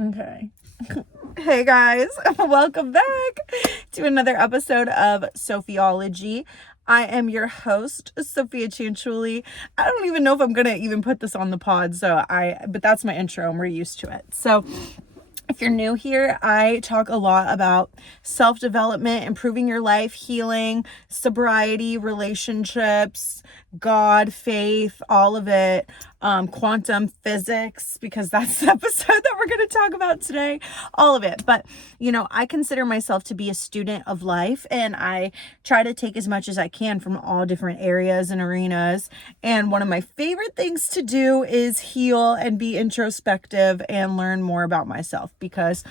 Okay. Hey guys, welcome back to another episode of Sophiology. I am your host, sophiacianciulli. I don't even know if I'm gonna even put this on the pod, but that's my intro and we're used to it. So if you're new here, I talk a lot about self-development, improving your life, healing, sobriety, relationships, God, faith, all of it, quantum physics, because that's the episode that we're going to talk about today, all of it. But, I consider myself to be a student of life, and I try to take as much as I can from all different areas and arenas. And one of my favorite things to do is heal and be introspective and learn more about myself, because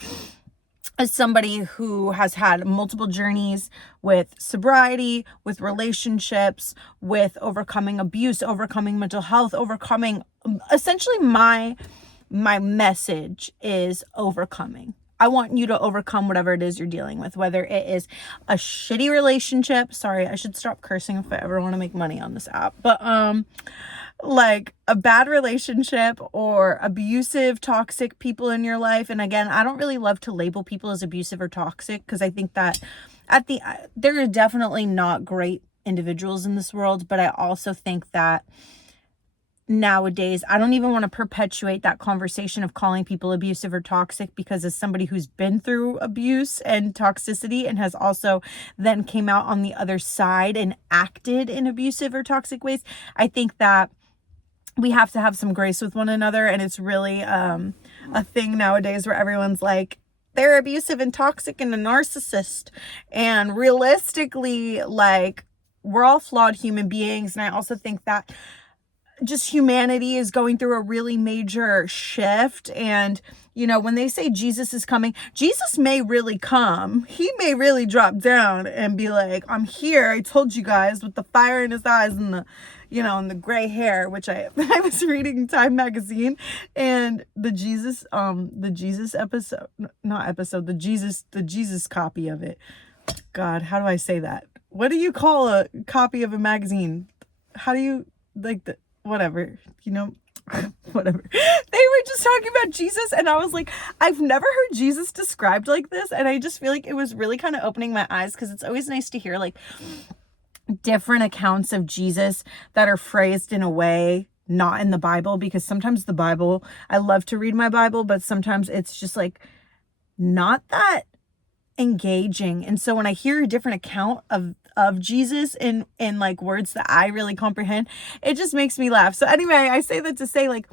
as somebody who has had multiple journeys with sobriety, with relationships, with overcoming abuse, overcoming mental health, essentially my message is overcoming. I want you to overcome whatever it is you're dealing with, whether it is a shitty relationship. Sorry, I should stop cursing if I ever want to make money on this app. But like a bad relationship or abusive, toxic people in your life. And again, I don't really love to label people as abusive or toxic, because I think that there are definitely not great individuals in this world. But I also think that nowadays, I don't even want to perpetuate that conversation of calling people abusive or toxic, because as somebody who's been through abuse and toxicity and has also then came out on the other side and acted in abusive or toxic ways, I think that we have to have some grace with one another. And it's really a thing nowadays where everyone's like, they're abusive and toxic and a narcissist. And realistically, like, we're all flawed human beings. And I also think that just humanity is going through a really major shift. And, when they say Jesus is coming, Jesus may really come. He may really drop down and be like, I'm here. I told you guys, with the fire in his eyes and and the gray hair, which I was reading Time magazine, and the Jesus episode, not episode, the Jesus copy of it. God, how do I say that? What do you call a copy of a magazine? How do you, like, whatever, whatever. They were just talking about Jesus, and I was like, I've never heard Jesus described like this, and I just feel like it was really kind of opening my eyes, because it's always nice to hear like different accounts of Jesus that are phrased in a way not in the Bible, because sometimes the Bible, I love to read my Bible, but sometimes it's just like not that engaging. And so when I hear a different account of Jesus in like words that I really comprehend, it just makes me laugh. So anyway, I say that to say, like,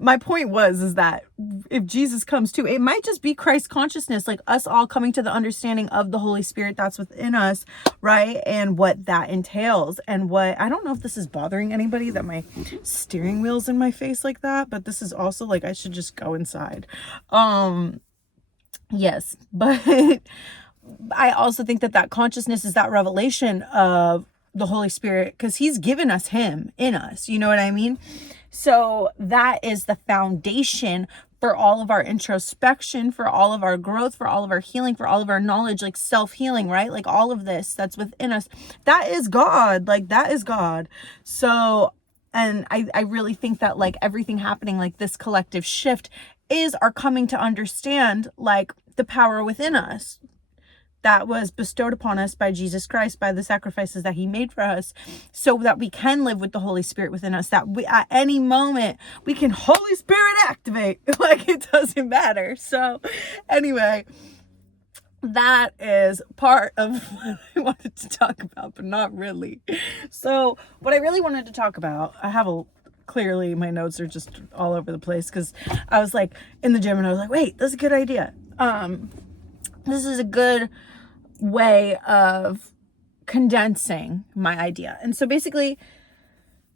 my point is that if Jesus comes too, it might just be Christ consciousness, like us all coming to the understanding of the Holy Spirit that's within us, right? And what that entails. And I don't know if this is bothering anybody that my steering wheel's in my face like that, but this is also like, I should just go inside. Yes, but I also think that consciousness is that revelation of the Holy Spirit, because he's given us him in us. You know what I mean? So that is the foundation for all of our introspection, for all of our growth, for all of our healing, for all of our knowledge, like self-healing, right? Like all of this that's within us. That is God. Like, that is God. So, and I really think that, like, everything happening, like this collective shift, is our coming to understand, like, the power within us that was bestowed upon us by Jesus Christ, by the sacrifices that he made for us, so that we can live with the Holy Spirit within us, that we, at any moment, we can Holy Spirit activate. Like, it doesn't matter. So anyway, that is part of what I wanted to talk about, but not really. So what I really wanted to talk about, clearly my notes are just all over the place, because I was like in the gym and I was like, wait, that's a good idea. This is a good way of condensing my idea. And so basically,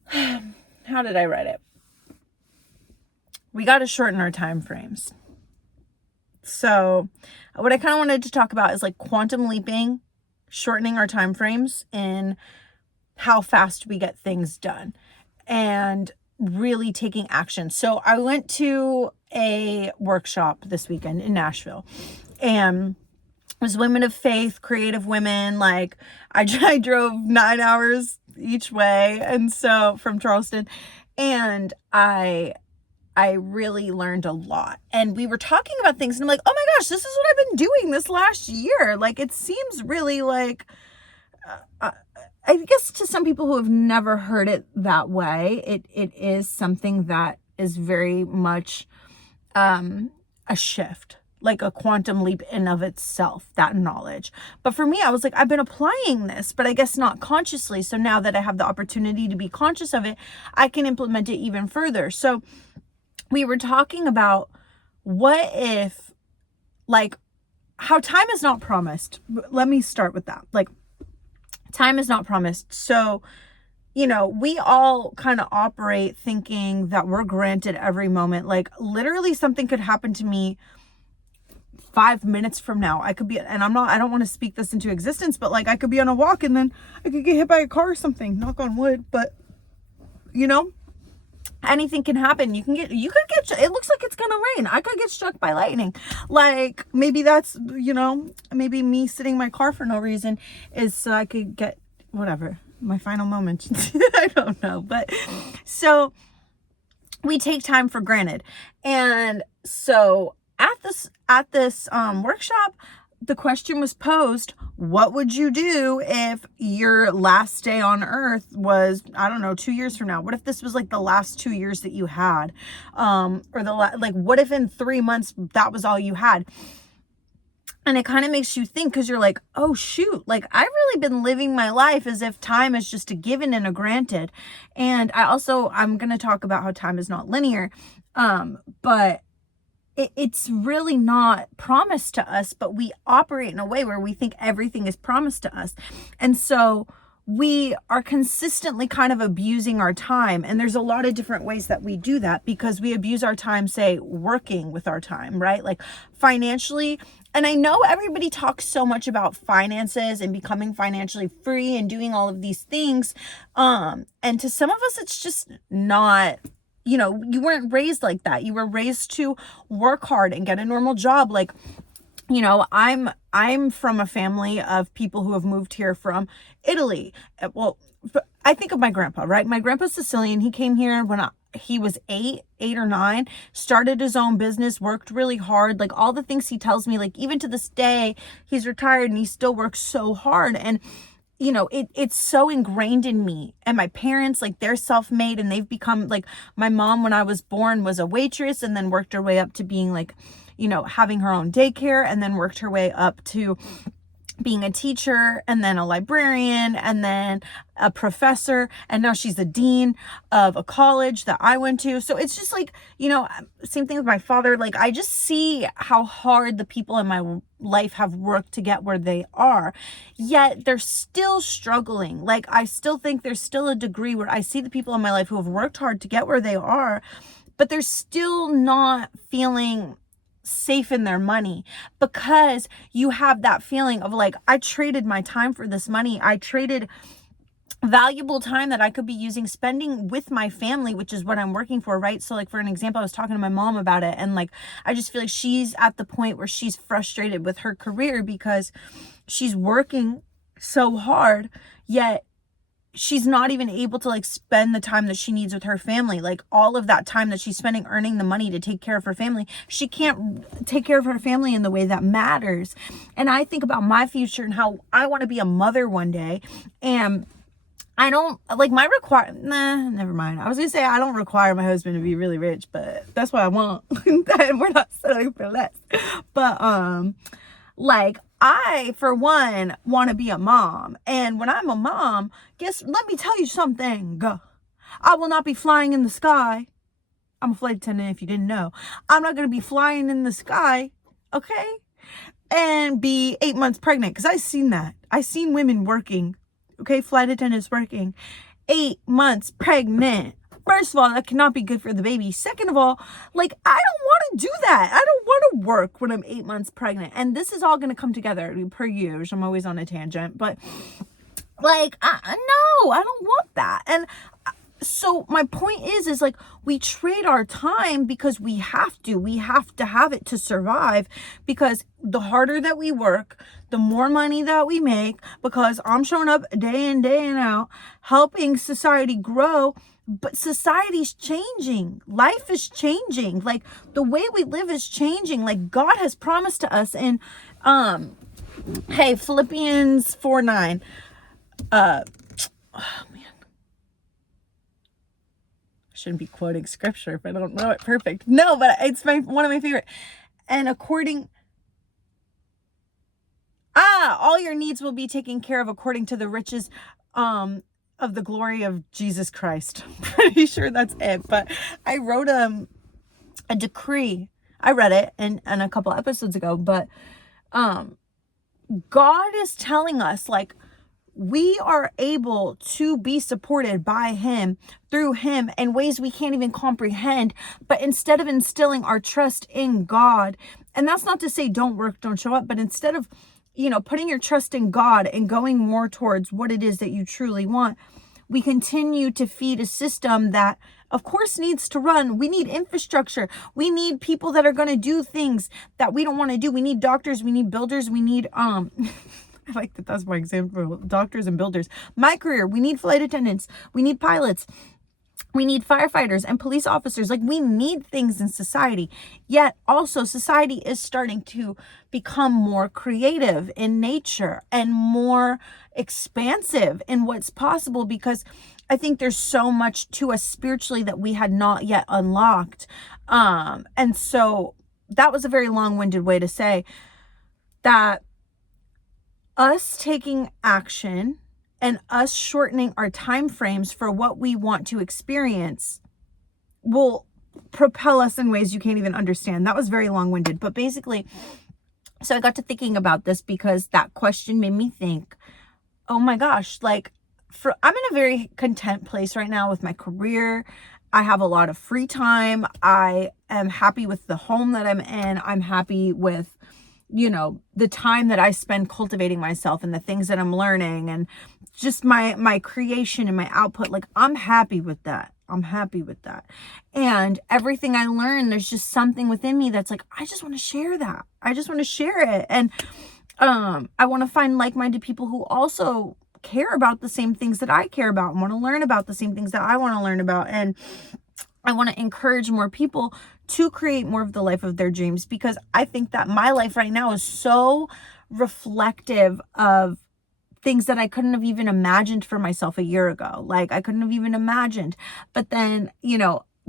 how did I write it? We got to shorten our time frames. So what I kind of wanted to talk about is like quantum leaping, shortening our time frames, and how fast we get things done, and really taking action. So I went to a workshop this weekend in Nashville, and it was women of faith, creative women. Like, I drove 9 hours each way, and so from Charleston, and I I really learned a lot. And we were talking about things and I'm like, oh my gosh, this is what I've been doing this last year. Like, it seems really like, I guess to some people who have never heard it that way, it is something that is very much a shift, like a quantum leap in of itself, that knowledge. But for me, I was like, I've been applying this, but I guess not consciously. So now that I have the opportunity to be conscious of it, I can implement it even further. So we were talking about what if, like, how time is not promised. Let me start with that. Like, time is not promised. So, you know, we all kind of operate thinking that we're granted every moment. Like, literally something could happen to me 5 minutes from now. I could be, and I don't want to speak this into existence, but like, I could be on a walk and then I could get hit by a car or something, knock on wood. But, you know, anything can happen. You could get, it looks like it's gonna rain. I could get struck by lightning. Like, maybe that's, you know, maybe me sitting in my car for no reason is so I could get whatever, my final moment. I don't know. But so we take time for granted. And so at this workshop, the question was posed, what would you do if your last day on earth was, I don't know, 2 years from now? What if this was like the last 2 years that you had? Like, what if in 3 months that was all you had? And it kind of makes you think, because you're like, oh shoot, like, I've really been living my life as if time is just a given and a granted. And I'm going to talk about how time is not linear. But it's really not promised to us, but we operate in a way where we think everything is promised to us. And so we are consistently kind of abusing our time. And there's a lot of different ways that we do that, because we abuse our time, say, working with our time, right? Like, financially. And I know everybody talks so much about finances and becoming financially free and doing all of these things. And to some of us, it's just not, you know, you weren't raised like that. You were raised to work hard and get a normal job. Like, you know, I'm from a family of people who have moved here from Italy. Well, I think of my grandpa, right? My grandpa's Sicilian. He came here when he was eight or nine, started his own business, worked really hard. Like, all the things he tells me, like, even to this day, he's retired and he still works so hard. And you know, it's so ingrained in me. And my parents, like, they're self-made and they've become, like, my mom, when I was born, was a waitress and then worked her way up to being, like, you know, having her own daycare, and then worked her way up to being a teacher, and then a librarian, and then a professor, and now she's a dean of a college that I went to. So it's just like, you know, same thing with my father. Like, I just see how hard the people in my life have worked to get where they are, yet they're still struggling. Like, I still think there's still a degree where I see the people in my life who have worked hard to get where they are, but they're still not feeling safe in their money, because you have that feeling of like, I traded my time for this money. I traded valuable time that I could be spending with my family, which is what I'm working for, right? So, like, for an example, I was talking to my mom about it, and like, I just feel like she's at the point where she's frustrated with her career because she's working so hard, yet she's not even able to, like, spend the time that she needs with her family. Like, all of that time that she's spending earning the money to take care of her family, she can't take care of her family in the way that matters. And I think about my future and how I want to be a mother one day, and I don't, like, never mind. I was gonna say I don't require my husband to be really rich, but that's what I want. And we're not settling for less. But like, I, for one, want to be a mom. And when I'm a mom, let me tell you something. I will not be flying in the sky. I'm a flight attendant, if you didn't know. I'm not going to be flying in the sky, okay? And be 8 months pregnant, because I've seen that. I've seen women working, okay? Flight attendants working 8 months pregnant. First of all, that cannot be good for the baby. Second of all, like, I don't want to do that. I don't want to work when I'm 8 months pregnant. And this is all going to come together per usual. I'm always on a tangent. But, like, no, I don't want that. And so my point is like, we trade our time because we have to have it to survive, because the harder that we work, the more money that we make, because I'm showing up day in, day in out, helping society grow. But society's changing. Life is changing. Like, the way we live is changing. Like, God has promised to us in, hey, Philippians 4:9. Oh man, I shouldn't be quoting scripture if I don't know it perfect. No, but it's one of my favorite. And all your needs will be taken care of according to the riches, of the glory of Jesus Christ. I'm pretty sure that's it. But I wrote a decree. I read it in a couple episodes ago, but God is telling us, like, we are able to be supported by him, through him, in ways we can't even comprehend. But instead of instilling our trust in God, and that's not to say don't work, don't show up, but instead of, putting your trust in God and going more towards what it is that you truly want, we continue to feed a system that, of course, needs to run. We need infrastructure. We need people that are going to do things that we don't want to do. We need doctors. We need builders. We need, I like that that's my example, doctors and builders. My career, we need flight attendants. We need pilots. We need firefighters and police officers. Like, we need things in society. Yet also society is starting to become more creative in nature and more expansive in what's possible, because I think there's so much to us spiritually that we had not yet unlocked. And so that was a very long-winded way to say that us taking action and us shortening our time frames for what we want to experience will propel us in ways you can't even understand. That was very long-winded, but basically, so I got to thinking about this because that question made me think, oh my gosh, like, I'm in a very content place right now with my career. I have a lot of free time. I am happy with the home that I'm in. I'm happy with, the time that I spend cultivating myself and the things that I'm learning and just my creation and my output. Like, I'm happy with that. And everything I learn, there's just something within me that's like, I just want to share that. I just want to share it. And I want to find like-minded people who also care about the same things that I care about and want to learn about the same things that I want to learn about. And I want to encourage more people to create more of the life of their dreams, because I think that my life right now is so reflective of things that I couldn't have even imagined for myself a year ago. Like, I couldn't have even imagined. But then,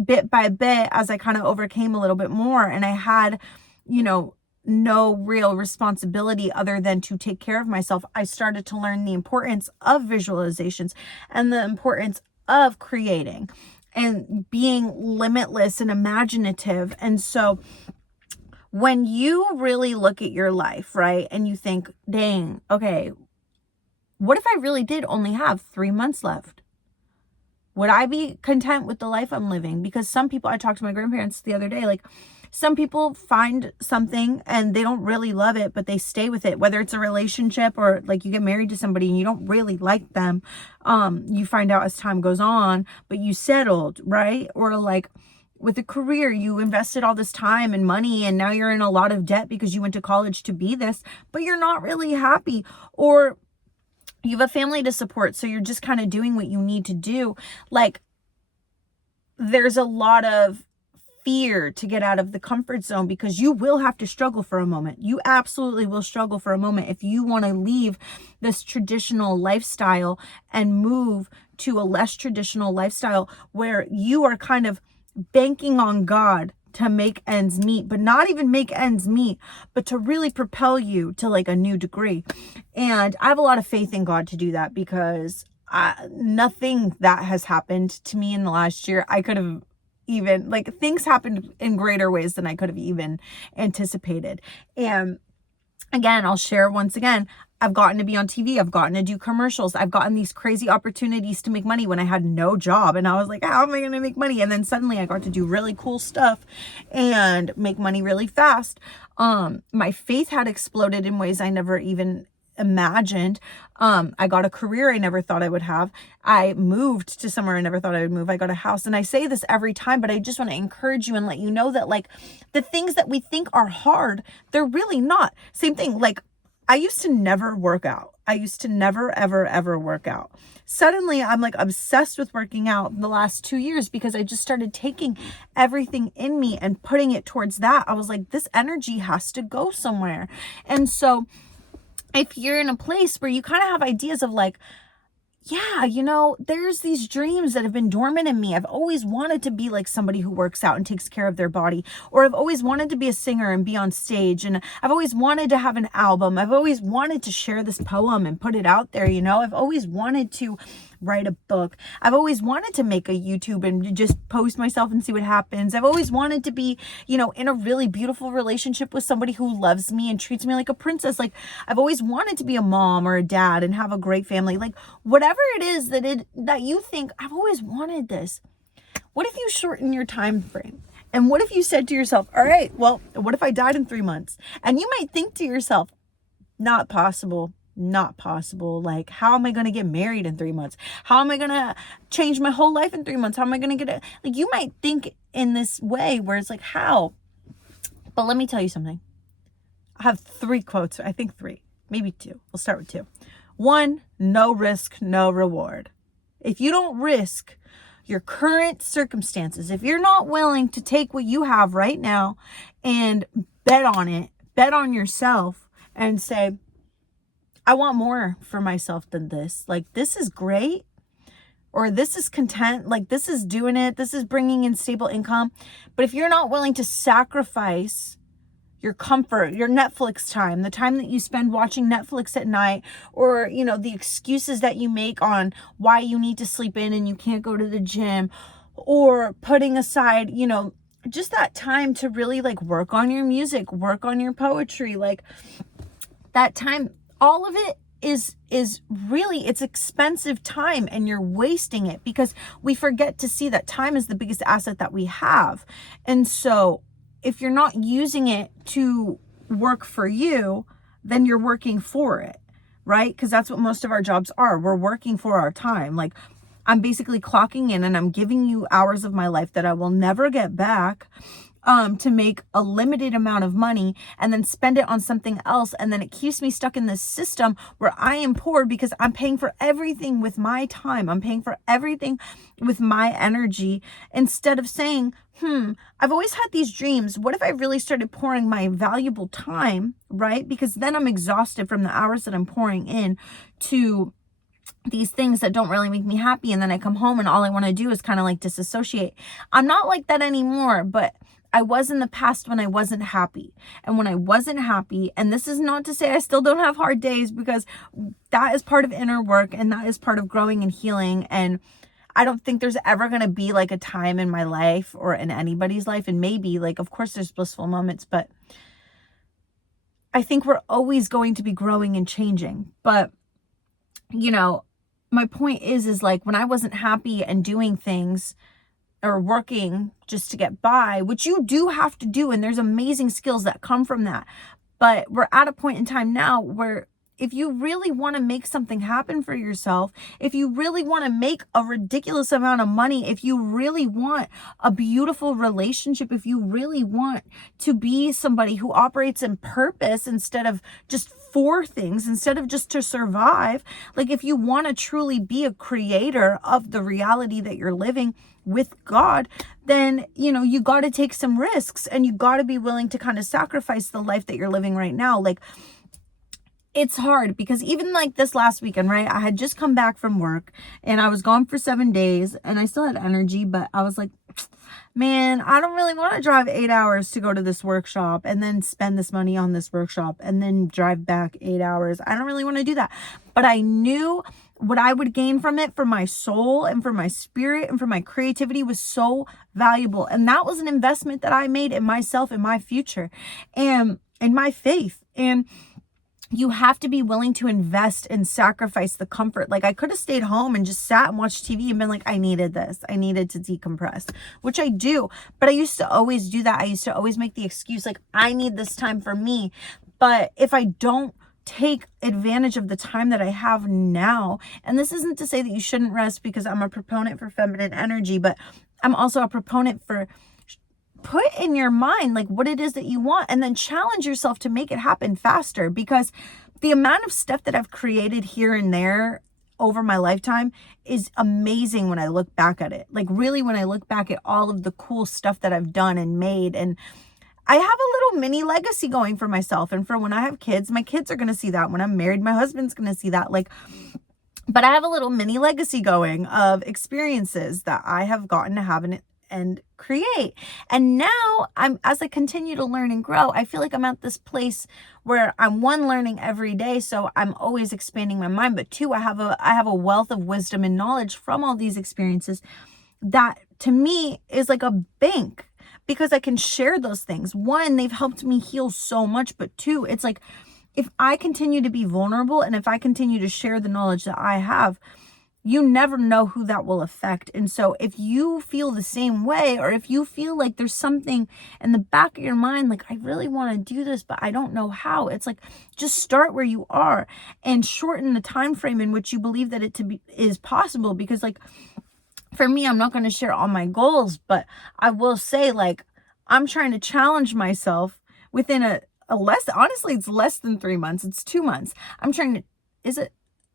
bit by bit, as I kind of overcame a little bit more and I had, no real responsibility other than to take care of myself, I started to learn the importance of visualizations and the importance of creating and being limitless and imaginative. And so when you really look at your life, right, and you think, dang, okay, what if I really did only have 3 months left? Would I be content with the life I'm living? Because some people, I talked to my grandparents the other day, like, some people find something and they don't really love it, but they stay with it, whether it's a relationship or like you get married to somebody and you don't really like them. You find out as time goes on, but you settled, right? Or like with a career, you invested all this time and money and now you're in a lot of debt because you went to college to be this, but you're not really happy. Or you have a family to support, so you're just kind of doing what you need to do. Like, there's a lot of fear to get out of the comfort zone, because you will have to struggle for a moment. You absolutely will struggle for a moment if you want to leave this traditional lifestyle and move to a less traditional lifestyle where you are kind of banking on God to make ends meet, but not even make ends meet, but to really propel you to like a new degree. And I have a lot of faith in God to do that, because nothing that has happened to me in the last year, I could have even, like, things happened in greater ways than I could have even anticipated. And again, I'll share once again, I've gotten to be on TV. I've gotten to do commercials. I've gotten these crazy opportunities to make money when I had no job. And I was like, how am I going to make money? And then suddenly I got to do really cool stuff and make money really fast. My faith had exploded in ways I never even imagined. I got a career I never thought I would have. I moved to somewhere I never thought I would move. I got a house. And I say this every time, but I just want to encourage you and let you know that like the things that we think are hard, they're really not. Same thing. Like I used to never work out. I used to never, ever, ever work out. Suddenly I'm like obsessed with working out in the last 2 years because I just started taking everything in me and putting it towards that. I was like, this energy has to go somewhere. And so if you're in a place where you kind of have ideas of like, yeah, you know, there's these dreams that have been dormant in me. I've always wanted to be like somebody who works out and takes care of their body. Or I've always wanted to be a singer and be on stage. And I've always wanted to have an album. I've always wanted to share this poem and put it out there, you know. I've always wanted to write a book. I've always wanted to make a YouTube and just post myself and see what happens. I've always wanted to be, you know, in a really beautiful relationship with somebody who loves me and treats me like a princess. Like I've always wanted to be a mom or a dad and have a great family. Like whatever it is that you think, I've always wanted this. What if you shorten your time frame? And what if you said to yourself, all right, well, what if I died in 3 months? And you might think to yourself, not possible. Not possible. Like, how am I going to get married in 3 months? How am I going to change my whole life in 3 months? How am I going to get it? Like, you might think in this way where it's like, how? But let me tell you something. I have 3 quotes. I think 3, maybe 2. We'll start with 2. 1, no risk, no reward. If you don't risk your current circumstances, if you're not willing to take what you have right now and bet on it, bet on yourself and say, I want more for myself than this. Like, this is great. Or this is content. Like, this is doing it. This is bringing in stable income. But if you're not willing to sacrifice your comfort, your Netflix time, the time that you spend watching Netflix at night, or, you know, the excuses that you make on why you need to sleep in and you can't go to the gym, or putting aside, you know, just that time to really like work on your music, work on your poetry, like that time, all of it is really, it's expensive time and you're wasting it because we forget to see that time is the biggest asset that we have. And so if you're not using it to work for you, then you're working for it, right? Because that's what most of our jobs are. We're working for our time. Like I'm basically clocking in and I'm giving you hours of my life that I will never get back, to make a limited amount of money and then spend it on something else. And then it keeps me stuck in this system where I am poor because I'm paying for everything with my time. I'm paying for everything with my energy instead of saying, I've always had these dreams. What if I really started pouring my valuable time, right? Because then I'm exhausted from the hours that I'm pouring in to these things that don't really make me happy. And then I come home and all I want to do is kind of like disassociate. I'm not like that anymore, but I was in the past when I wasn't happy. And when I wasn't happy, and this is not to say I still don't have hard days, because that is part of inner work and that is part of growing and healing. And I don't think there's ever going to be like a time in my life or in anybody's life. And maybe like, of course there's blissful moments, but I think we're always going to be growing and changing. But, you know, my point is like when I wasn't happy and doing things or working just to get by, which you do have to do, and there's amazing skills that come from that. But we're at a point in time now where if you really want to make something happen for yourself, if you really want to make a ridiculous amount of money, if you really want a beautiful relationship, if you really want to be somebody who operates in purpose instead of just for things, instead of just to survive, like if you want to truly be a creator of the reality that you're living with God, then, you know, you got to take some risks and you got to be willing to kind of sacrifice the life that you're living right now. Like, it's hard because even like this last weekend, right? I had just come back from work and I was gone for 7 days and I still had energy, but I was like, man, I don't really want to drive 8 hours to go to this workshop and then spend this money on this workshop and then drive back 8 hours. I don't really want to do that. But I knew what I would gain from it for my soul and for my spirit and for my creativity was so valuable. And that was an investment that I made in myself, in my future, and in my faith. And you have to be willing to invest and sacrifice the comfort. Like I could have stayed home and just sat and watched TV and been like, I needed this. I needed to decompress, which I do. But I used to always do that. I used to always make the excuse like, I need this time for me. But if I don't take advantage of the time that I have now. And this isn't to say that you shouldn't rest, because I'm a proponent for feminine energy, but I'm also a proponent for put in your mind like what it is that you want, and then challenge yourself to make it happen faster. Because the amount of stuff that I've created here and there over my lifetime is amazing when I look back at it. Like really, when I look back at all of the cool stuff that I've done and made, and I have a little mini legacy going for myself. And for when I have kids, my kids are going to see that. When I'm married, my husband's going to see that. Like, but I have a little mini legacy going of experiences that I have gotten to have and create. And now as I continue to learn and grow, I feel like I'm at this place where I'm learning every day. So I'm always expanding my mind, but two, I have a wealth of wisdom and knowledge from all these experiences that to me is like a bank, because I can share those things. One, they've helped me heal so much, but two, it's like, if I continue to be vulnerable and if I continue to share the knowledge that I have, you never know who that will affect. And so if you feel the same way, or if you feel like there's something in the back of your mind, like, I really want to do this, but I don't know how, it's like, just start where you are and shorten the time frame in which you believe that is possible. Because like, for me, I'm not going to share all my goals, but I will say, like, I'm trying to challenge myself within honestly, it's less than 3 months. It's 2 months.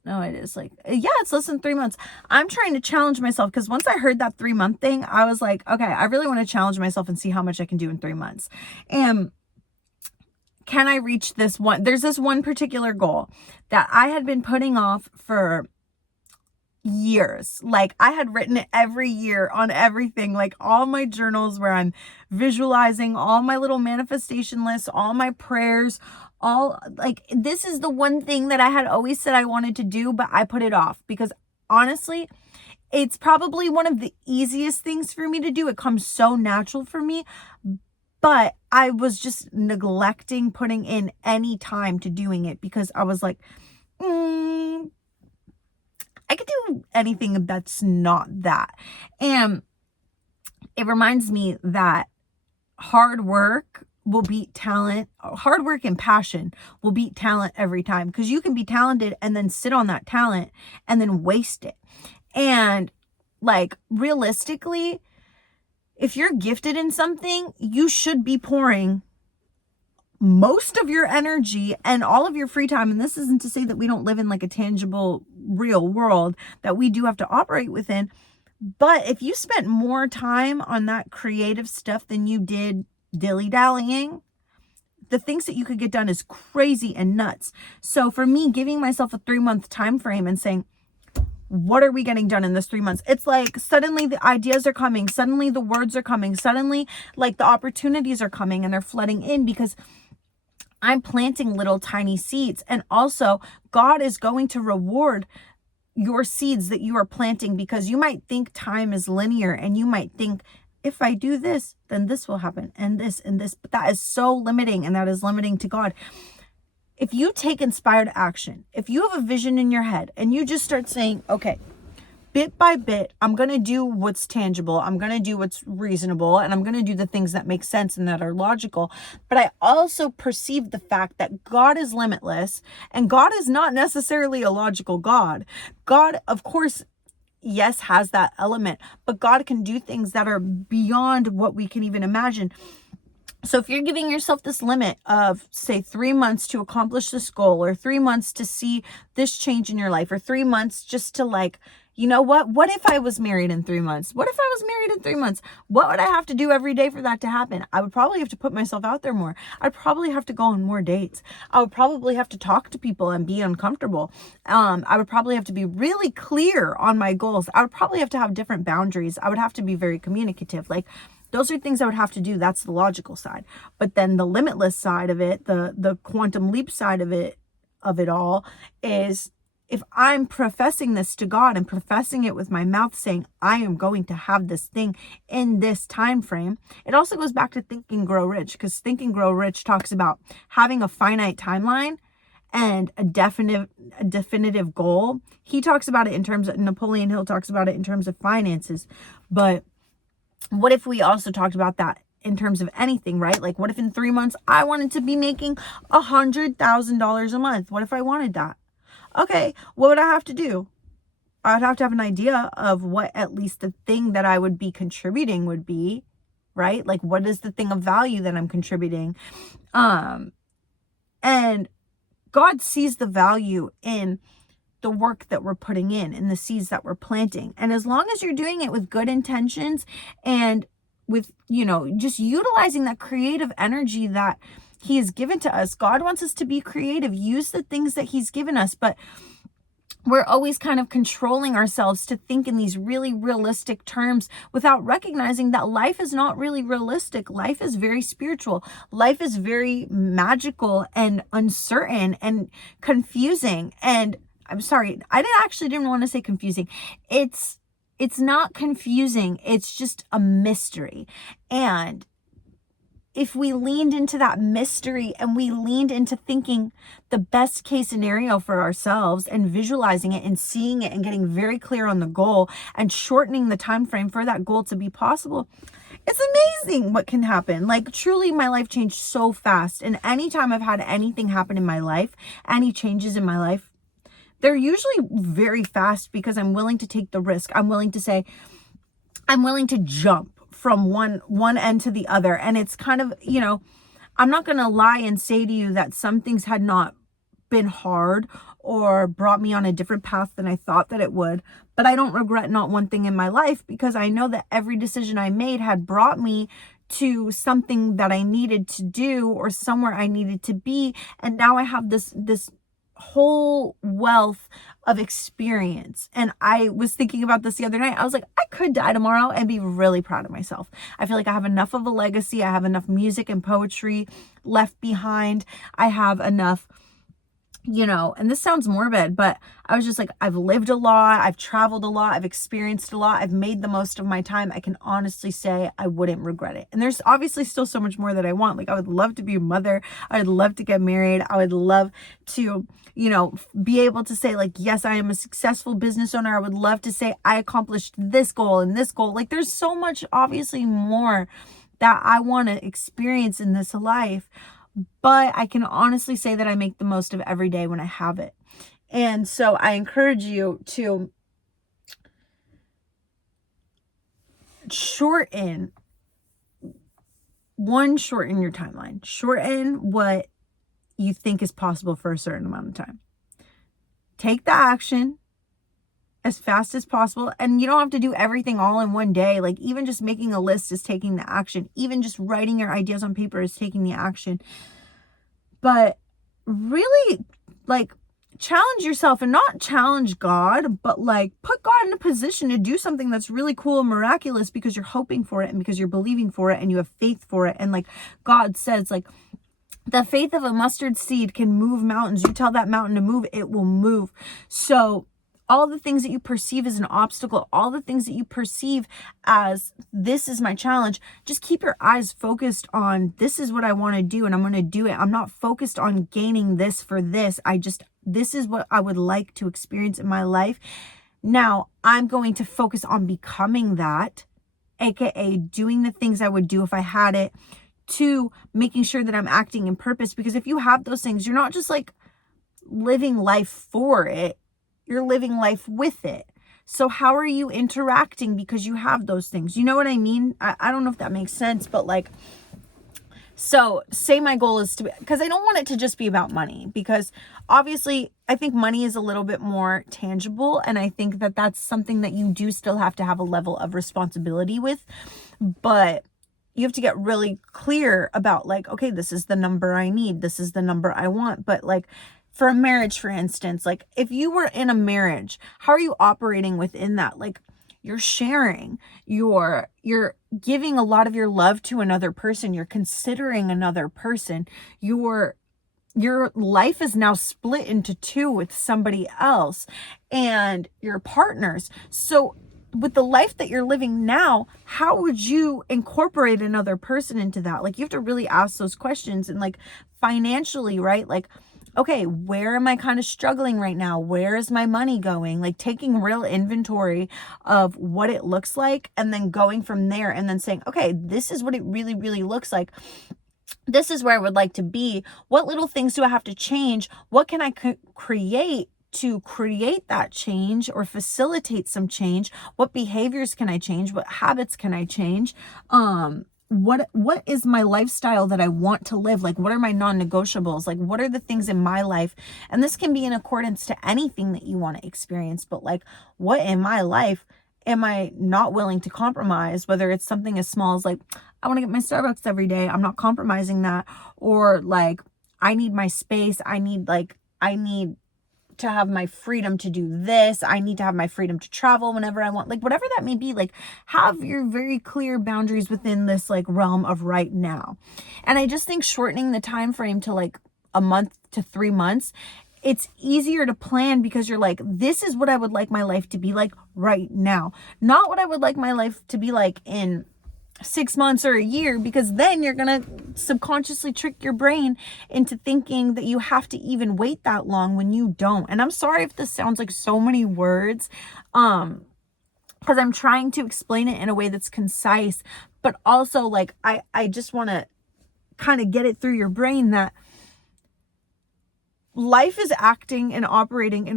No, it is like, yeah, it's less than 3 months. I'm trying to challenge myself, because once I heard that 3-month thing, I was like, okay, I really want to challenge myself and see how much I can do in 3 months. And can I reach this one? There's this one particular goal that I had been putting off for years. Like, I had written it every year on everything, like all my journals where I'm visualizing all my little manifestation lists, all my prayers, all, like, this is the one thing that I had always said I wanted to do, but I put it off because honestly, it's probably one of the easiest things for me to do. It comes so natural for me, but I was just neglecting putting in any time to doing it because I was like, I could do anything that's not that. And it reminds me that hard work will beat talent. Hard work and passion will beat talent every time, because you can be talented and then sit on that talent and then waste it. And like, realistically, if you're gifted in something, you should be pouring most of your energy and all of your free time. And this isn't to say that we don't live in like a tangible, real world that we do have to operate within. But if you spent more time on that creative stuff than you did dilly-dallying, the things that you could get done is crazy and nuts. So for me, giving myself a 3-month time frame and saying, what are we getting done in this 3 months? It's like suddenly the ideas are coming. Suddenly the words are coming. Suddenly like the opportunities are coming and they're flooding in because I'm planting little tiny seeds. And also God is going to reward your seeds that you are planting, because you might think time is linear and you might think, if I do this, then this will happen and this, but that is so limiting, and that is limiting to God. If you take inspired action, if you have a vision in your head and you just start saying, okay, bit by bit, I'm going to do what's tangible. I'm going to do what's reasonable, and I'm going to do the things that make sense and that are logical. But I also perceive the fact that God is limitless, and God is not necessarily a logical God. God, of course, yes, has that element, but God can do things that are beyond what we can even imagine. So if you're giving yourself this limit of, say, 3 months to accomplish this goal, or 3 months to see this change in your life, or 3 months just to like, you know what if I was married in 3 months? What if I was married in 3 months? What would I have to do every day for that to happen? I would probably have to put myself out there more. I'd probably have to go on more dates. I would probably have to talk to people and be uncomfortable. I would probably have to be really clear on my goals. I would probably have to have different boundaries. I would have to be very communicative. Like, those are things I would have to do. That's the logical side. But then the limitless side of it, the quantum leap side of it all is, if I'm professing this to God and professing it with my mouth, saying I am going to have this thing in this time frame. It also goes back to Think and Grow Rich, because Think and Grow Rich talks about having a finite timeline and a definitive goal. He talks about it in terms of, Napoleon Hill talks about it in terms of finances. But what if we also talked about that in terms of anything, right? Like, what if in 3 months I wanted to be making $100,000 a month? What if I wanted that? Okay, what would I have to do? I would have to have an idea of what at least the thing that I would be contributing would be, right? Like, what is the thing of value that I'm contributing? And God sees the value in the work that we're putting in the seeds that we're planting. And as long as you're doing it with good intentions and with, just utilizing that creative energy that he has given to us, God wants us to be creative, use the things that he's given us. But we're always kind of controlling ourselves to think in these really realistic terms without recognizing that life is not really realistic. Life is very spiritual. Life is very magical and uncertain and confusing. And I'm sorry, I didn't want to say confusing. It's not confusing. It's just a mystery. And if we leaned into that mystery and we leaned into thinking the best case scenario for ourselves and visualizing it and seeing it and getting very clear on the goal and shortening the time frame for that goal to be possible, it's amazing what can happen. Like, truly, my life changed so fast. And anytime I've had anything happen in my life, any changes in my life, they're usually very fast because I'm willing to take the risk. I'm willing to say, I'm willing to jump from one end to the other. And it's kind of, I'm not going to lie and say to you that some things had not been hard or brought me on a different path than I thought that it would. But I don't regret not one thing in my life, because I know that every decision I made had brought me to something that I needed to do or somewhere I needed to be. And now I have this whole wealth of experience. And I was thinking about this the other night. I was like, I could die tomorrow and be really proud of myself. I feel like I have enough of a legacy. I have enough music and poetry left behind. I have enough, and this sounds morbid, but I was just like, I've lived a lot. I've traveled a lot. I've experienced a lot. I've made the most of my time. I can honestly say I wouldn't regret it. And there's obviously still so much more that I want. Like, I would love to be a mother. I would love to get married. I would love to, be able to say, like, yes, I am a successful business owner. I would love to say I accomplished this goal and this goal. Like, there's so much, obviously, more that I want to experience in this life. But I can honestly say that I make the most of every day when I have it. And so I encourage you to shorten your timeline. Shorten what you think is possible for a certain amount of time. Take the action as fast as possible. And you don't have to do everything all in one day. Like, even just making a list is taking the action. Even just writing your ideas on paper is taking the action. But really, like, challenge yourself, and not challenge God, but like put God in a position to do something that's really cool and miraculous, because you're hoping for it and because you're believing for it and you have faith for it. And like God says, like, the faith of a mustard seed can move mountains. You tell that mountain to move, it will move. So all the things that you perceive as an obstacle, all the things that you perceive as, this is my challenge, just keep your eyes focused on, this is what I want to do and I'm going to do it. I'm not focused on gaining this for this. This is what I would like to experience in my life. Now I'm going to focus on becoming that, aka doing the things I would do if I had it, to making sure that I'm acting in purpose. Because if you have those things, you're not just like living life for it, you're living life with it. So how are you interacting because you have those things? You know what I mean? I don't know if that makes sense, but like, so say my goal is to be, because I don't want it to just be about money, because obviously I think money is a little bit more tangible. And I think that that's something that you do still have to have a level of responsibility with, but you have to get really clear about like, okay, this is the number I need. This is the number I want. But like, for a marriage, for instance, like if you were in a marriage, how are you operating within that? Like, you're sharing, you're giving a lot of your love to another person. You're considering another person. Your life is now split into two with somebody else and your partners. So with the life that you're living now, how would you incorporate another person into that? Like, you have to really ask those questions. And like financially, right? Like, okay, where am I kind of struggling right now? Where is my money going? Like taking real inventory of what it looks like and then going from there and then saying, okay, this is what it really, really looks like. This is where I would like to be. What little things do I have to change? What can I create to create that change or facilitate some change? What behaviors can I change? What habits can I change? What is my lifestyle that I want to live? Like, what are my non-negotiables? Like, what are the things in my life? And this can be in accordance to anything that you want to experience, but like, what in my life am I not willing to compromise? Whether it's something as small as like, I want to get my Starbucks every day. I'm not compromising that. Or like, I need my space. I need to have my freedom to do this. I need to have my freedom to travel whenever I want. Like, whatever that may be, like, have your very clear boundaries within this like realm of right now. And I just think shortening the time frame to like a month to 3 months, it's easier to plan because you're like, this is what I would like my life to be like right now. Not what I would like my life to be like in 6 months or a year, because then you're going to subconsciously trick your brain into thinking that you have to even wait that long when you don't. And I'm sorry if this sounds like so many words, because I'm trying to explain it in a way that's concise, but also like, I just want to kind of get it through your brain that life is acting and operating in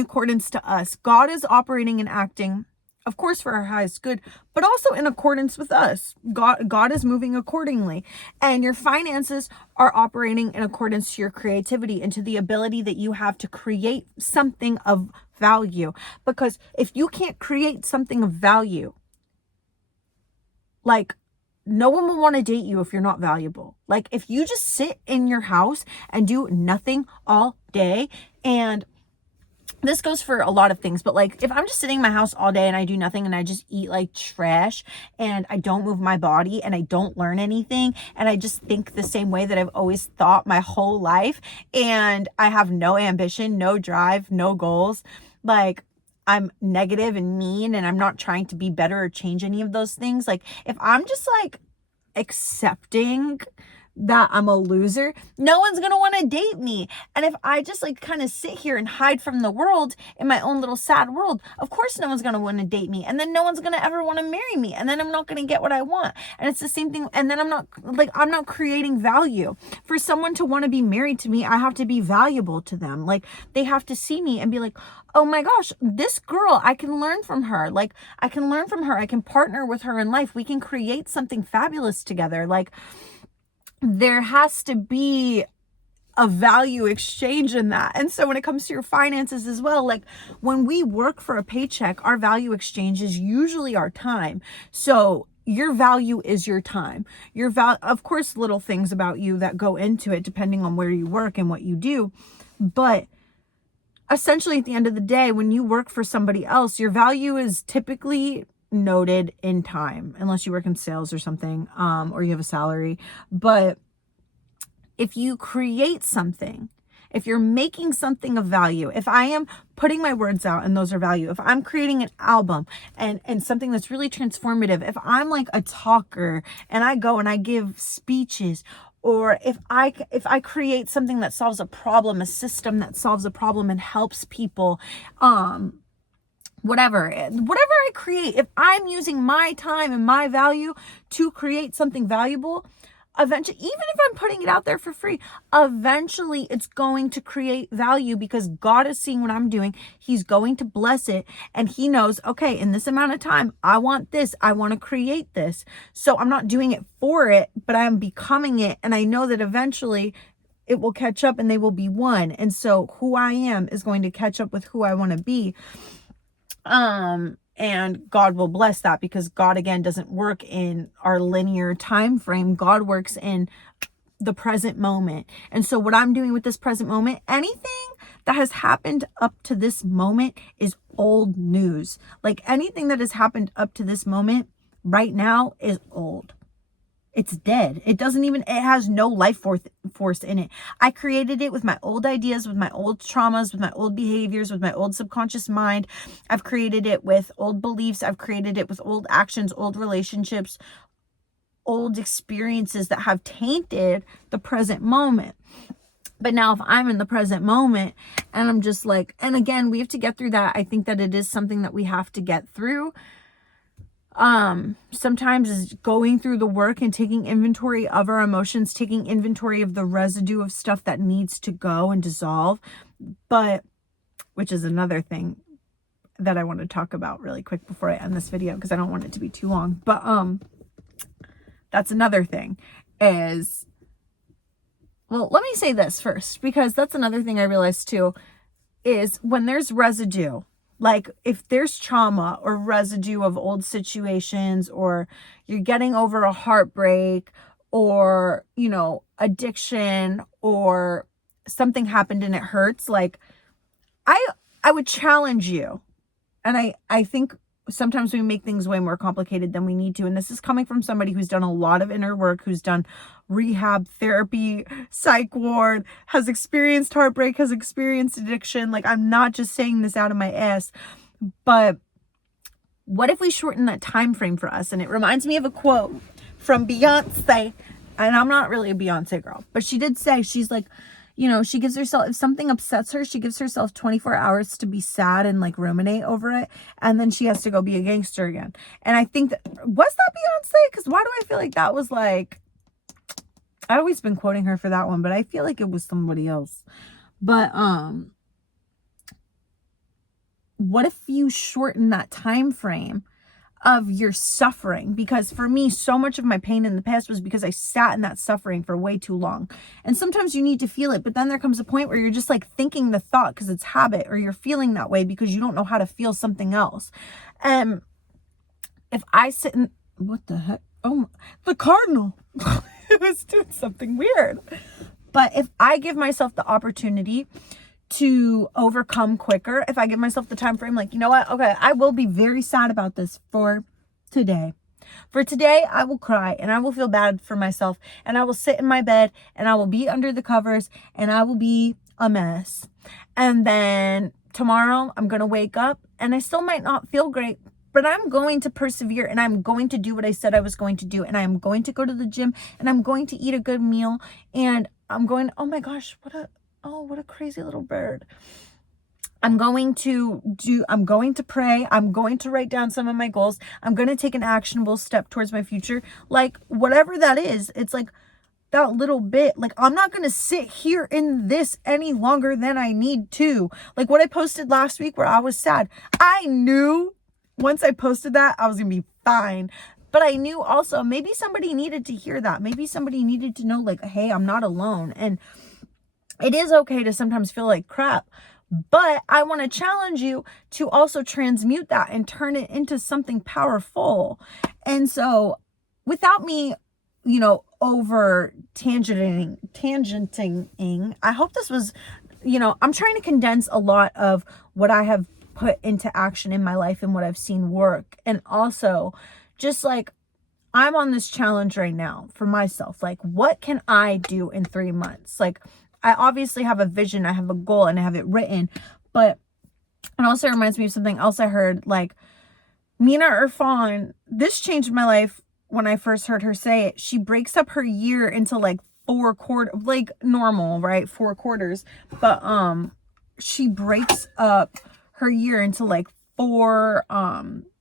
accordance to us. God is operating and acting, of course, for our highest good, but also in accordance with us. God is moving accordingly. And your finances are operating in accordance to your creativity and to the ability that you have to create something of value. Because if you can't create something of value, like, no one will want to date you if you're not valuable. Like, if you just sit in your house and do nothing all day, and this goes for a lot of things, but like, if I'm just sitting in my house all day and I do nothing and I just eat like trash and I don't move my body and I don't learn anything and I just think the same way that I've always thought my whole life, and I have no ambition, no drive, no goals, like, I'm negative and mean and I'm not trying to be better or change any of those things. Like, if I'm just like accepting that I'm a loser, no one's going to want to date me. And if I just like kind of sit here and hide from the world in my own little sad world, of course no one's going to want to date me. And then no one's going to ever want to marry me. And then I'm not going to get what I want. And it's the same thing. And then I'm not creating value. For someone to want to be married to me, I have to be valuable to them. Like, they have to see me and be like, oh my gosh, this girl, I can learn from her. Like, I can learn from her. I can partner with her in life. We can create something fabulous together. Like, there has to be a value exchange in that. And so when it comes to your finances as well, like, when we work for a paycheck, our value exchange is usually our time. So your value is your time. Of course, little things about you that go into it depending on where you work and what you do. But essentially, at the end of the day, when you work for somebody else, your value is typically noted in time, unless you work in sales or something, or you have a salary. But if you create something, if you're making something of value, if I am putting my words out and those are value, if I'm creating an album and something that's really transformative, if I'm like a talker and I go and I give speeches, or if I create something that solves a problem, a system that solves a problem and helps people, whatever I create, if I'm using my time and my value to create something valuable, eventually, even if I'm putting it out there for free, eventually it's going to create value because God is seeing what I'm doing. He's going to bless it. And he knows, okay, in this amount of time, I want this. I want to create this. So I'm not doing it for it, but I'm becoming it. And I know that eventually it will catch up and they will be one. And so who I am is going to catch up with who I want to be. And God will bless that, because God, again, doesn't work in our linear time frame. God works in the present moment. And so what I'm doing with this present moment, anything that has happened up to this moment is old news. Like, anything that has happened up to this moment right now is old. It's dead. It has no life force in it. I created it with my old ideas, with my old traumas, with my old behaviors, with my old subconscious mind. I've created it with old beliefs. I've created it with old actions, old relationships, old experiences that have tainted the present moment. But now if I'm in the present moment and I'm just like, and again, we have to get through that. I think that it is something that we have to get through. Sometimes is going through the work and taking inventory of our emotions, taking inventory of the residue of stuff that needs to go and dissolve. But, which is another thing that I want to talk about really quick before I end this video, because I don't want it to be too long. But, that's another thing is, well, let me say this first, because that's another thing I realized too, is when there's residue, like if there's trauma or residue of old situations, or you're getting over a heartbreak, or, you know, addiction, or something happened and it hurts, like I would challenge you. And I think sometimes we make things way more complicated than we need to. And this is coming from somebody who's done a lot of inner work, who's done rehab, therapy, psych ward, has experienced heartbreak, has experienced addiction. Like, I'm not just saying this out of my ass, but what if we shorten that time frame for us? And it reminds me of a quote from Beyonce. And I'm not really a Beyonce girl, but she did say, she's like, you know, she gives herself, if something upsets her, she gives herself 24 hours to be sad and like ruminate over it. And then she has to go be a gangster again. And I think that, was that Beyonce? Because why do I feel like that was like, I've always been quoting her for that one, but I feel like it was somebody else. But, what if you shorten that time frame of your suffering? Because for me, so much of my pain in the past was because I sat in that suffering for way too long. And sometimes you need to feel it, but then there comes a point where you're just like thinking the thought because it's habit, or you're feeling that way because you don't know how to feel something else. And if I sit in, what the heck? Oh, the cardinal. It was doing something weird. But if I give myself the opportunity to overcome quicker, if I give myself the time frame, like, you know what, okay, I will be very sad about this for today. For today, I will cry and I will feel bad for myself, and I will sit in my bed and I will be under the covers and I will be a mess. And then tomorrow I'm going to wake up and I still might not feel great, but I'm going to persevere and I'm going to do what I said I was going to do. And I'm going to go to the gym and I'm going to eat a good meal, and I'm going, oh my gosh, what a crazy little bird. I'm going to pray. I'm going to write down some of my goals. I'm going to take an actionable step towards my future. Like, whatever that is, it's like that little bit. Like, I'm not going to sit here in this any longer than I need to. Like what I posted last week where I was sad. I knew once I posted that, I was going to be fine. But I knew also maybe somebody needed to hear that. Maybe somebody needed to know, like, hey, I'm not alone. And it is okay to sometimes feel like crap, but I want to challenge you to also transmute that and turn it into something powerful. And so without me, you know, over tangenting, I hope this was, you know, I'm trying to condense a lot of what I have put into action in my life and what I've seen work. And also just like, I'm on this challenge right now for myself. Like, what can I do in 3 months? Like, I obviously have a vision, I have a goal, and I have it written, but it also reminds me of something else I heard. Like, Mina Irfan, this changed my life when I first heard her say it. She breaks up her year into like 4 quarters, like normal, right? 4 quarters. But she breaks up her year into like 4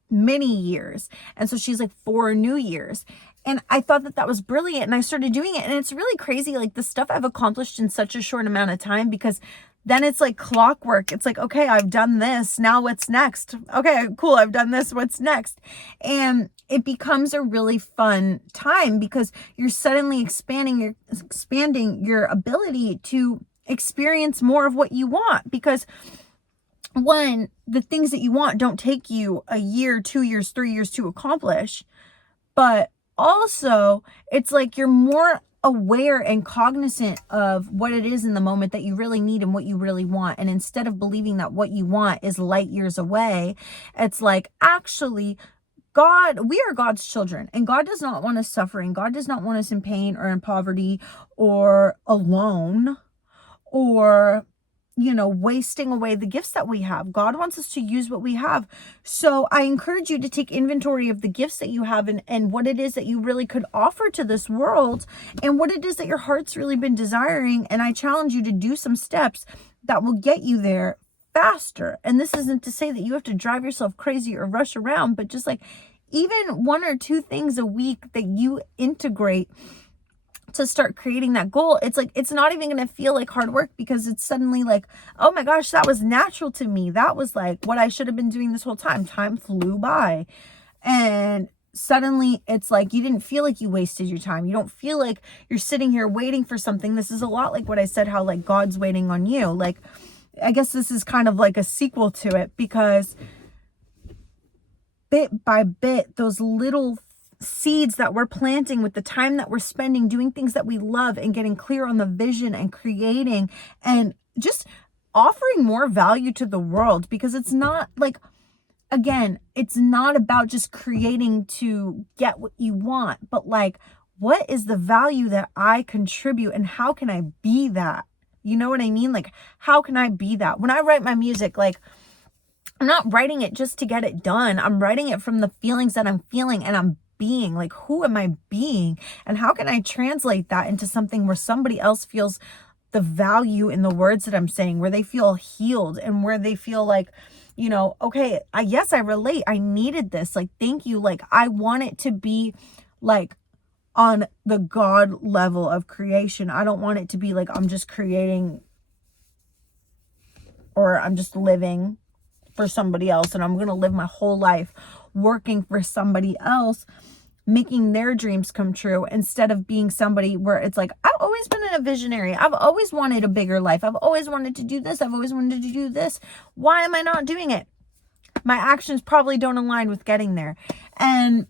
mini years. And so she's like 4 new years. And I thought that that was brilliant, and I started doing it. And it's really crazy, like the stuff I've accomplished in such a short amount of time, because then it's like clockwork. It's like, okay, I've done this. Now what's next? Okay, cool. I've done this. What's next? And it becomes a really fun time because you're suddenly expanding your ability to experience more of what you want. Because one, the things that you want don't take you a year, 2 years, 3 years to accomplish, but also it's like you're more aware and cognizant of what it is in the moment that you really need and what you really want. And instead of believing that what you want is light years away, it's like, actually, we are God's children, and God does not want us suffering. God does not want us in pain or in poverty or alone or wasting away the gifts that we have. God wants us to use what we have. So I encourage you to take inventory of the gifts that you have and what it is that you really could offer to this world and what it is that your heart's really been desiring. And I challenge you to do some steps that will get you there faster. And this isn't to say that you have to drive yourself crazy or rush around, but just like even 1 or 2 things a week that you integrate to start creating that goal, it's like, it's not even going to feel like hard work because it's suddenly like, oh my gosh, that was natural to me. That was like what I should have been doing this whole time. Time flew by. And suddenly it's like, you didn't feel like you wasted your time. You don't feel like you're sitting here waiting for something. This is a lot like what I said, how like God's waiting on you. Like, I guess this is kind of like a sequel to it because bit by bit, those little seeds that we're planting with the time that we're spending doing things that we love and getting clear on the vision and creating and just offering more value to the world, because it's not like, again, it's not about just creating to get what you want, but like, what is the value that I contribute and how can I be that? You know what I mean? Like, how can I be that? When I write my music, like, I'm not writing it just to get it done. I'm writing it from the feelings that I'm feeling and I'm being. Like, who am I being? And how can I translate that into something where somebody else feels the value in the words that I'm saying, where they feel healed and where they feel like, okay, yes, I relate. I needed this. Like, thank you. Like, I want it to be like on the God level of creation. I don't want it to be like I'm just creating or I'm just living for somebody else and I'm going to live my whole life working for somebody else, making their dreams come true, instead of being somebody where it's like, I've always been a visionary. I've always wanted a bigger life. I've always wanted to do this. I've always wanted to do this. Why am I not doing it? My actions probably don't align with getting there. And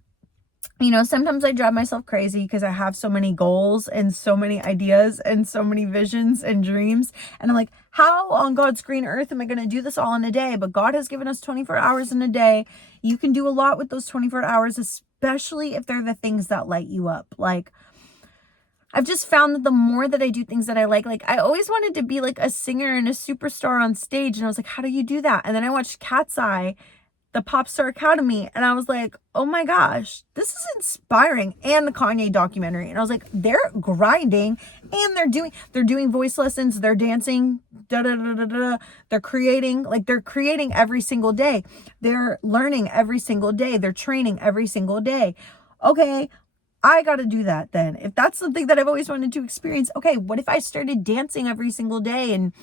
sometimes I drive myself crazy because I have so many goals and so many ideas and so many visions and dreams. And I'm like, how on God's green earth am I going to do this all in a day? But God has given us 24 hours in a day. You can do a lot with those 24 hours, especially if they're the things that light you up. Like, I've just found that the more that I do things that I like I always wanted to be like a singer and a superstar on stage. And I was like, how do you do that? And then I watched Cat's Eye, the Pop Star Academy, and I was like, oh my gosh, this is inspiring. And the Kanye documentary, and I was like, they're grinding and they're doing voice lessons, they're dancing, they're creating every single day, they're learning every single day, they're training every single day. Okay, I got to do that then. If that's something that I've always wanted to experience, okay, what if I started dancing every single day and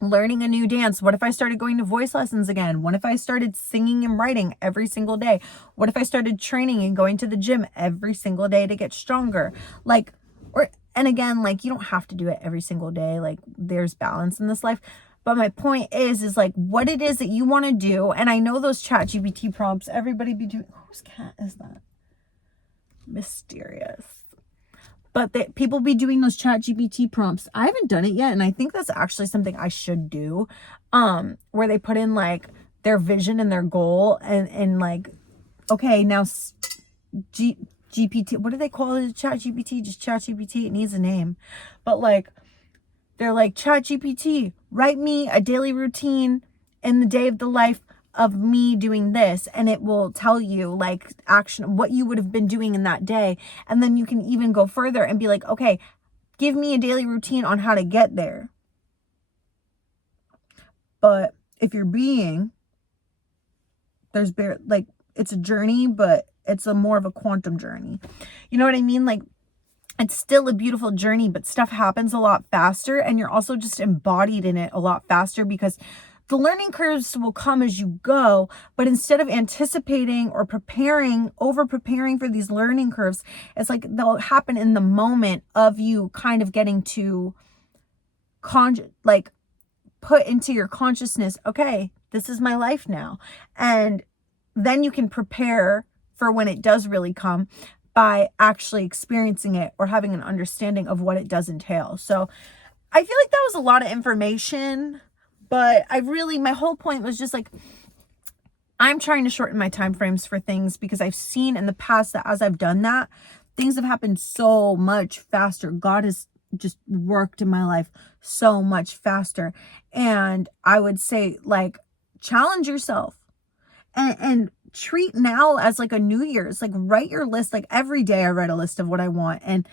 learning a new dance? What if I started going to voice lessons again? What if I started singing and writing every single day? What if I started training and going to the gym every single day to get stronger? And again, like, you don't have to do it every single day. Like, there's balance in this life. But my point is like, what it is that you want to do. And I know those ChatGPT prompts, everybody be doing, whose cat is that? Mysterious. But people be doing those ChatGPT prompts. I haven't done it yet, and I think that's actually something I should do. Where they put in like their vision and their goal, and like, okay, now GPT, what do they call it? ChatGPT, just ChatGPT. It needs a name, but like, they're like, ChatGPT, write me a daily routine in the day of the life of me doing this, and it will tell you like action, what you would have been doing in that day. And then you can even go further and be like, okay, give me a daily routine on how to get there. But if you're it's a journey, but it's a more of a quantum journey. You know what I mean? Like, it's still a beautiful journey, but stuff happens a lot faster, and you're also just embodied in it a lot faster, because the learning curves will come as you go. But instead of anticipating or over preparing for these learning curves, it's like they'll happen in the moment of you kind of getting to put into your consciousness, okay, this is my life now. And then you can prepare for when it does really come by actually experiencing it or having an understanding of what it does entail. So I feel like that was a lot of information. But my whole point was just like, I'm trying to shorten my time frames for things, because I've seen in the past that as I've done that, things have happened so much faster. God has just worked in my life so much faster. And I would say, like, challenge yourself and treat now as like a New Year's, like write your list. Like every day I write a list of what I want, and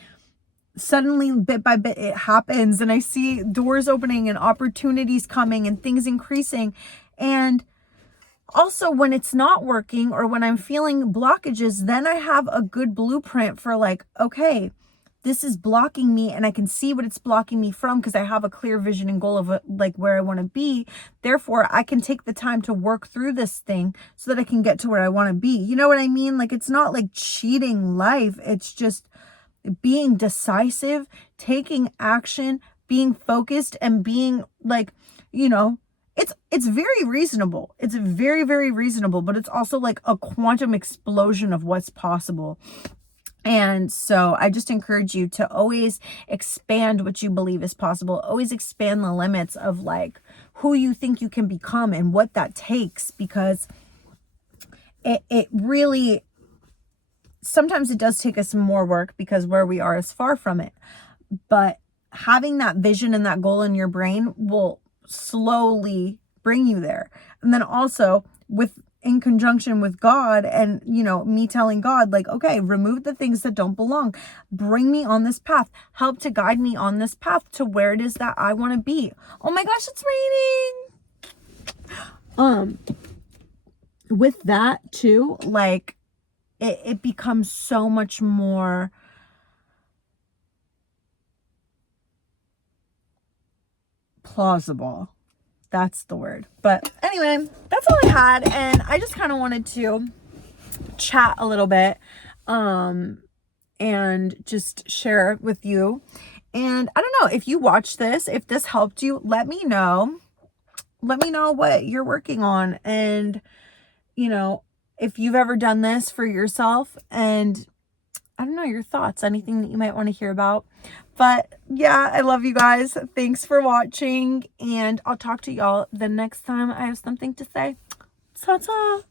suddenly bit by bit it happens, and I see doors opening and opportunities coming and things increasing. And also when it's not working or when I'm feeling blockages, then I have a good blueprint for like, okay, this is blocking me, and I can see what it's blocking me from because I have a clear vision and goal of like where I want to be. Therefore, I can take the time to work through this thing so that I can get to where I want to be. You know what I mean? Like, it's not like cheating life. It's just being decisive, taking action, being focused, and being like, it's very reasonable. It's very, very reasonable, but it's also like a quantum explosion of what's possible. And so I just encourage you to always expand what you believe is possible. Always expand the limits of like who you think you can become and what that takes, because it really, sometimes it does take us more work because where we are is far from it. But having that vision and that goal in your brain will slowly bring you there. And then also in conjunction with God and, me telling God, like, okay, remove the things that don't belong. Bring me on this path. Help to guide me on this path to where it is that I want to be. Oh my gosh, it's raining. With that too, like, it becomes so much more plausible. That's the word. But anyway, that's all I had. And I just kind of wanted to chat a little bit and just share with you. And I don't know, if you watch this, if this helped you, let me know. Let me know what you're working on. And, if you've ever done this for yourself, and I don't know, your thoughts, anything that you might want to hear about. But yeah, I love you guys. Thanks for watching, and I'll talk to y'all the next time I have something to say. Ta-ta.